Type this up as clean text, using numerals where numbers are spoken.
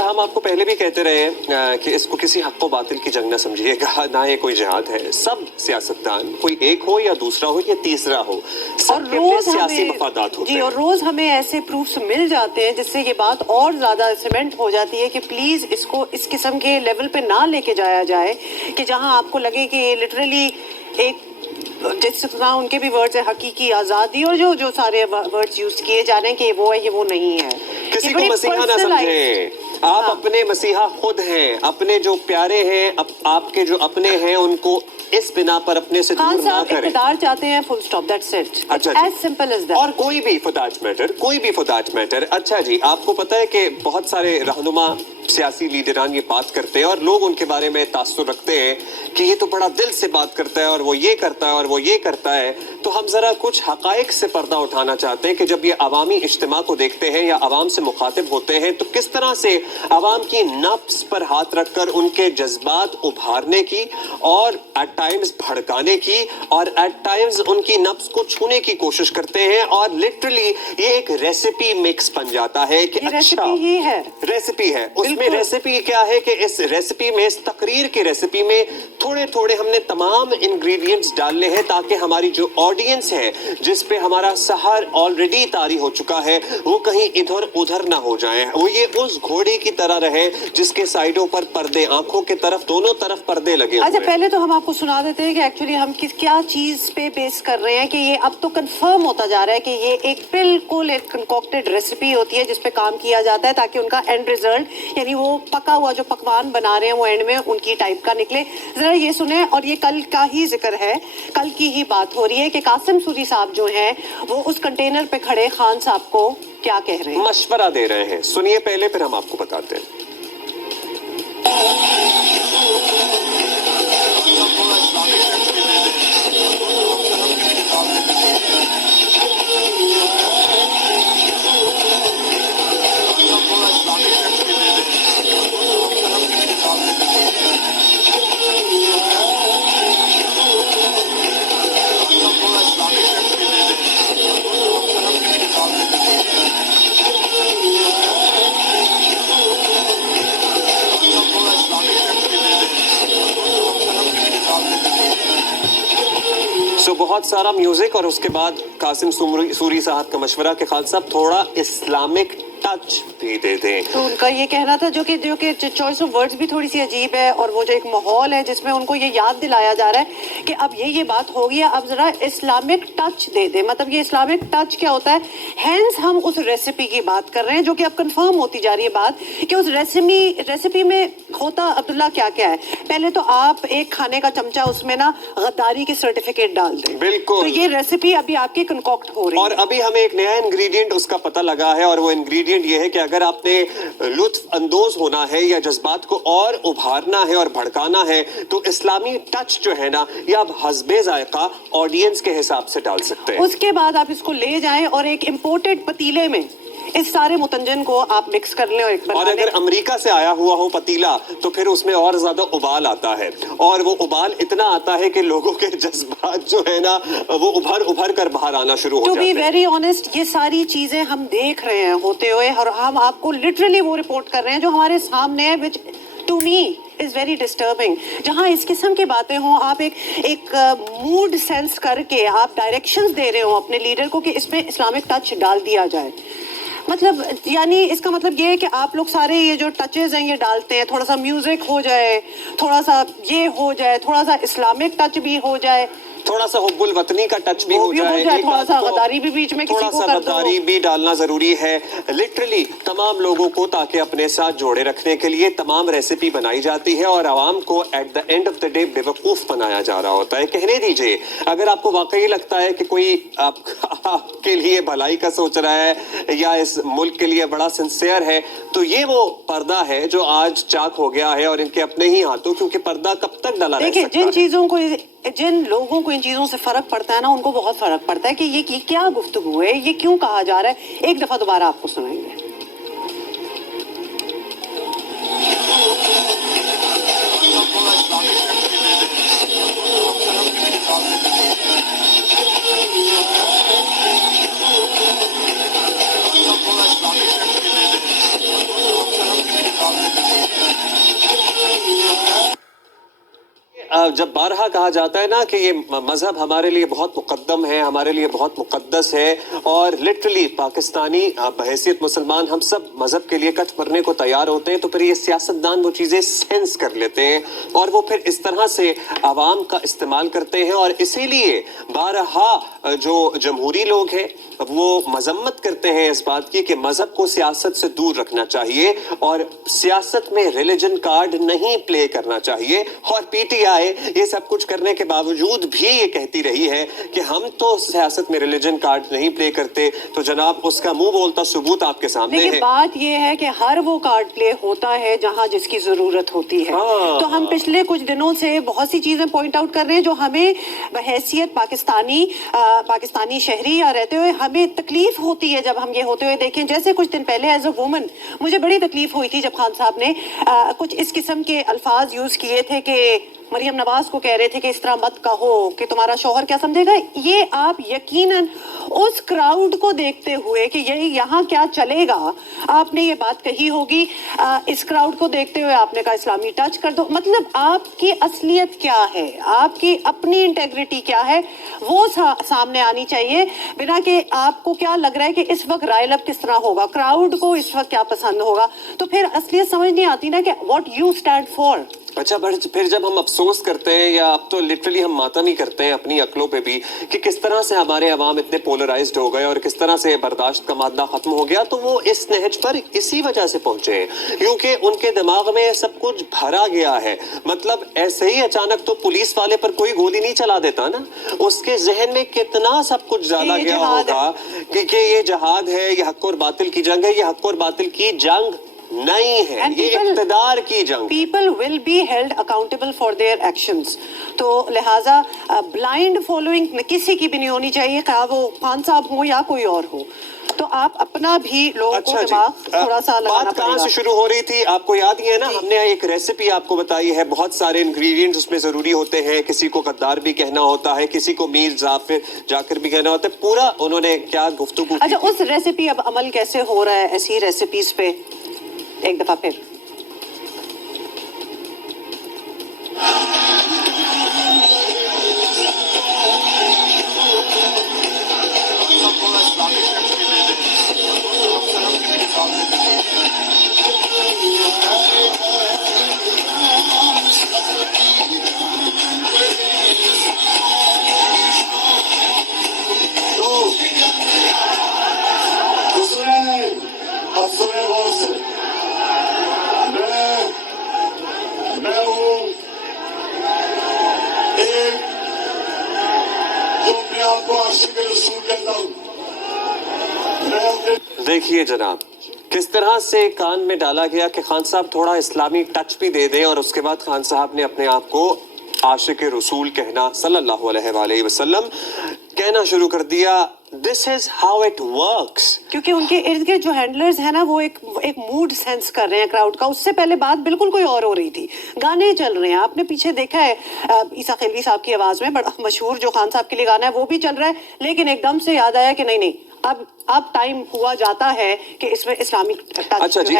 اچھا ہم آپ کو پہلے بھی کہتے رہے ہیں کہ اس کو کسی حق و باطل کی جنگ نہ سمجھیے گا، نہ یہ کوئی جہاد ہے. سب سیاستدان کوئی ایک ہو یا دوسرا ہو یا تیسرا ہو، سب کے اپنے سیاسی مفادات ہوتے ہیں. اور روز ہمیں ایسے پروفس مل جاتے ہیں جس سے یہ بات اور زیادہ سیمنٹ ہو جاتی ہے کہ پلیز اس کو اس قسم کے لیول پہ نہ لے کے جایا جائے کہ جہاں آپ کو لگے کہ یہ لٹرلی ایک جس طرح ان کے بھی ورڈز ہیں حقیقی آزادی اور جو سارے ورڈز یوز کیے جا رہے ہیں کہ یہ وہ ہے یہ وہ نہیں ہے. کسی کو مسیحا نہ سمجھیں، آپ اپنے مسیحا خود ہیں، اپنے جو پیارے ہیں آپ کے جو اپنے ہیں ان کو اس بنا پر اپنے سے دور نہ کریں. اقتدار چاہتے ہیں full stop that's it, as simple as that. اور کوئی بھی فار دیٹ میٹر، کوئی بھی فار دیٹ میٹر. اچھا جی آپ کو پتا ہے کہ بہت سارے رہنما سیاسی لیڈران یہ بات کرتے ہیں اور لوگ ان کے بارے میں تاثر رکھتے ہیں کہ یہ تو بڑا دل سے بات کرتا ہے اور وہ یہ کرتا ہے اور وہ یہ کرتا ہے. تو ہم ذرا کچھ حقائق سے پردہ اٹھانا چاہتے ہیں کہ جب یہ عوامی اجتماع کو دیکھتے ہیں یا عوام سے مخاطب ہوتے ہیں تو کس طرح سے عوام کی نفس پر ہاتھ رکھ کر ان کے جذبات ابھارنے کی اور ایٹ ٹائمز بھڑکانے کی اور ایٹ ٹائمز ان کی نفس کو چھونے کی کوشش کرتے ہیں. اور لٹرلی یہ ایک ریسیپی مکس بن جاتا ہے کہ اچھا ریسیپی ہے. اس میں ریسیپی کیا ہے کہ اس ریسیپی میں، اس تقریر کی ریسیپی میں تھوڑے تھوڑے ہم نے تمام انگریڈینٹس ڈالنے ہیں تاکہ ہماری جو آڈینس ہے جس پہ ہمارا سحر آلریڈی طاری ہو چکا ہے وہ کہیں ادھر ادھر نہ ہو جائیں. وہ یہ اس گھوڑے کی طرح رہے جس کے سائڈوں پر پردے، آنکھوں کے طرف دونوں طرف پردے لگے ہوئے. اچھا پہلے تو ہم آپ کو سنا دیتے ہیں کہ ایکچولی ہم کیا چیز پہ بیس کر رہے ہیں کہ یہ اب تو کنفرم ہوتا جا رہا ہے کہ یہ ایک بالکل ایک کنکوکٹڈ ریسیپی ہوتی ہے جس پہ کام کیا جاتا ہے تاکہ ان کا اینڈ ریزلٹ یعنی وہ پکا ہوا جو پکوان بنا رہے ہیں وہ اینڈ میں ان کی ٹائپ کا نکلے. ذرا یہ سنیں. اور یہ کل کا ہی ذکر ہے، کل کی ہی بات ہو رہی ہے کہ قاسم سوری صاحب جو ہیں وہ اس کنٹینر پہ کھڑے خان صاحب کو کیا کہہ رہے ہیں، مشورہ دے رہے ہیں. سنیے پہلے پھر ہم آپ کو بتاتے ہیں. بہت سارا میوزک اور اس کے بعد قاسم سوری صاحب کا مشورہ کہ خان صاحب تھوڑا اسلامک ٹچ بھی دے دیں. تو ان کا یہ کہنا تھا جو کہ چوائس آف ورڈز بھی تھوڑی سی عجیب ہے اور وہ جو ایک ماحول ہے جس میں ان کو یہ یاد دلایا جا رہا ہے کہ اب یہ بات ہو گئی ہے، اب ذرا اسلامک ٹچ دے دیں. مطلب یہ اسلامک ٹچ کیا ہوتا ہے؟ ہینس ہم اس ریسیپی کی بات کر رہے ہیں جو کہ اب کنفرم ہوتی جا رہی ہے بات کہ اس ریسیپی میں ہوتا عبداللہ کیا کیا ہے. پہلے تو آپ ایک کھانے کا چمچہ اس میں نا غداری کی سرٹیفکیٹ ڈال دیں. بالکل. تو یہ ریسیپی ابھی آپ کی کنکوکٹ ہو رہی ہے اور ابھی ہمیں ایک نیا انگریڈینٹ اس کا پتہ لگا ہے اور وہ انگریڈینٹ یہ ہے کہ اگر آپ نے لطف اندوز ہونا ہے یا جذبات کو اور ابھارنا ہے اور بھڑکانا ہے تو اسلامی ٹچ جو ہے نا یہ آپ حسب ذائقہ آڈینس کے حساب سے ڈال سکتے ہیں. اس کے بعد آپ اس کو لے جائیں اور ایک امپورٹڈ پتیلے میں اس سارے متنجن کو آپ مکس کر لیں اور اگر امریکہ سے آیا ہوا ہو پتیلا تو پھر اس میں اور زیادہ ابال آتا ہے اور وہ ابال اتنا آتا ہے کہ لوگوں کے جذبات جو ہے نا وہ ابھر کر باہر آنا شروع ہو جاتے ہیں. ٹو بی ویری آنےسٹ یہ ساری چیزیں ہم دیکھ رہے ہیں ہوتے ہوئے اور ہم آپ کو لٹرلی وہ رپورٹ کر رہے ہیں جو ہمارے سامنے ہے which to me is very disturbing. جہاں اس قسم کی باتیں ہوں آپ ایک موڈ سینس کر کے آپ ڈائریکشنز دے رہے ہوں اپنے لیڈر کو کہ اس میں اسلامک ٹچ ڈال دیا جائے. مطلب یعنی اس کا مطلب یہ ہے کہ آپ لوگ سارے یہ جو ٹچز ہیں یہ ڈالتے ہیں، تھوڑا سا میوزک ہو جائے، تھوڑا سا یہ ہو جائے، تھوڑا سا اسلامک ٹچ بھی ہو جائے، تھوڑا سا حب الوطنی کا ٹچ بھی ہو جائے، تھوڑا سا غداری بھی بیچ میں کسی کو کر دو، تھوڑا سا غداری بھی ڈالنا ضروری ہے. لٹرلی تمام لوگوں کو تاکہ اپنے ساتھ جوڑے رکھنے کے لیے تمام ریسیپی بنائی جاتی ہے اور عوام کو at the end of the day بے وقوف بنایا جا رہا ہوتا ہے. کہنے دیجئے اگر آپ کو واقعی لگتا ہے کہ کوئی آپ کے لیے بھلائی کا سوچ رہا ہے یا اس ملک کے لیے بڑا سنسیئر ہے تو یہ وہ پردہ ہے جو آج چاک ہو گیا ہے اور ان کے اپنے ہی ہاتھوں، کیونکہ پردہ کب تک ڈالا رہ سکتا ہے. جن لوگوں کو ان چیزوں سے فرق پڑتا ہے نا ان کو بہت فرق پڑتا ہے کہ یہ کیا گفتگو ہے، یہ کیوں کہا جا رہا ہے. ایک دفعہ دوبارہ آپ کو سنائیں گے. جب بارہا کہا جاتا ہے نا کہ یہ مذہب ہمارے لیے بہت مقدم ہے, ہمارے لیے بہت مقدس ہے, اور لٹرلی پاکستانی بحیثیت مسلمان ہم سب مذہب کے لیے کٹ مرنے کو تیار ہوتے ہیں, تو پھر یہ سیاستدان وہ چیزیں سینس کر لیتے ہیں اور وہ پھر اس طرح سے عوام کا استعمال کرتے ہیں. اور اسی لیے بارہا جو جمہوری لوگ ہیں وہ مذمت کرتے ہیں اس بات کی کہ مذہب کو سیاست سے دور رکھنا چاہیے اور سیاست میں ریلیجن کارڈ نہیں پلے کرنا چاہیے. اور پی ٹی آئی یہ سب کچھ کرنے کے باوجود بھی یہ کہتی رہی ہے کہ ہم تو سیاست میں ریلیجن کارڈ نہیں پلے کرتے. تو جناب اس کا منہ بولتا ثبوت آپ کے سامنے ہے. لیکن بات یہ ہے کہ ہر وہ کارڈ پلے ہوتا ہے جہاں جس کی ضرورت ہوتی ہے. تو ہم پچھلے کچھ دنوں سے بہت سی چیزیں پوائنٹ آؤٹ کر رہے ہیں جو ہمیں بحیثیت پاکستانی شہری رہتے ہوئے ہمیں تکلیف ہوتی ہے جب ہم یہ ہوتے ہوئے دیکھیں. جیسے کچھ دن پہلے ایز اے وومن مجھے بڑی تکلیف ہوئی تھی جب خان صاحب نے کچھ اس قسم کے الفاظ یوز کیے تھے کہ مریم نواز کو کہہ رہے تھے کہ اس طرح مت کہو کہ تمہارا شوہر کیا سمجھے گا. یہ آپ یقیناً اس کراؤڈ کو دیکھتے ہوئے کہ یہ یہاں کیا چلے گا آپ نے یہ بات کہی ہوگی. اس کراؤڈ کو دیکھتے ہوئے آپ نے کہا اسلامی ٹچ کر دو. مطلب آپ کی اصلیت کیا ہے, آپ کی اپنی انٹیگریٹی کیا ہے, وہ سامنے آنی چاہیے. بنا کہ آپ کو کیا لگ رہا ہے کہ اس وقت رائل اپ کس طرح ہوگا, کراؤڈ کو اس وقت کیا پسند ہوگا, تو پھر اصلیت سمجھ نہیں آتی نا کہ واٹ یو اسٹینڈ فار. اچھا پھر جب ہم افسوس کرتے ہیں یا اب تو لٹرلی ہم ماتم ہی کرتے ہیں اپنی عقلوں پہ بھی کہ کس طرح سے ہمارے عوام اتنے پولرائزڈ ہو گئے اور کس طرح سے برداشت کا مادہ ختم ہو گیا, تو وہ اس نہج پر اسی وجہ سے پہنچے ہیں کیونکہ ان کے دماغ میں سب کچھ بھرا گیا ہے. مطلب ایسے ہی اچانک تو پولیس والے پر کوئی گولی نہیں چلا دیتا نا, اس کے ذہن میں کتنا سب کچھ ڈالا گیا ہوگا کہ یہ جہاد ہے, یہ حق اور باطل کی جنگ ہے. یہ حق اور باطل کی جنگ نہیں ہے, یہ اقتدار کی جنگ. People will be held accountable for their actions. تو لہٰذا بلائنڈ فالوئنگ کسی کی بھی نہیں ہونی چاہیے, خواہ وہ خان صاحب ہوں یا کوئی اور ہو. تو آپ اپنا بھی لوگوں کو دماغ تھوڑا سا لگانا بات پڑے کہاں گا. سے شروع ہو رہی تھی آپ کو یاد ہی ہے نا, ہم نے ایک ریسیپی آپ کو بتائی ہے, بہت سارے انگریڈینٹس اس میں ضروری ہوتے ہیں. کسی کو غدار بھی کہنا ہوتا ہے, کسی کو میر جاکر بھی کہنا ہوتا ہے. پورا انہوں نے کیا گفتگو. اچھا اس ریسیپی اب عمل کیسے ہو رہا ہے ایسی ریسیپیز پہ ایک دفعہ پھر؟ دیکھیے جناب کس طرح سے کان میں ڈالا گیا کہ خان صاحب تھوڑا اسلامی ٹچ بھی دے دیں, اور اس کے بعد خان صاحب نے اپنے آپ کو عاشق رسول کہنا صلی اللہ علیہ وآلہ وسلم کہنا شروع کر دیا. This is how it works. کیونکہ ان کے ارد گرد جو ہینڈلرز ہیں نا وہ ایک موڈ سینس کر رہے ہیں کراؤڈ کا. اس سے پہلے بات بالکل کوئی اور ہو رہی تھی, گانے چل رہے ہیں, آپ نے پیچھے دیکھا ہے عیسیٰ خیلوی صاحب کی آواز میں بڑا مشہور جو خان صاحب کے لیے گانا ہے وہ بھی چل رہا ہے, لیکن ایک دم سے یاد آیا کہ نہیں اب ٹائم ہوا جاتا ہے کہ اس میں اسلامی ٹچ. اچھا جی.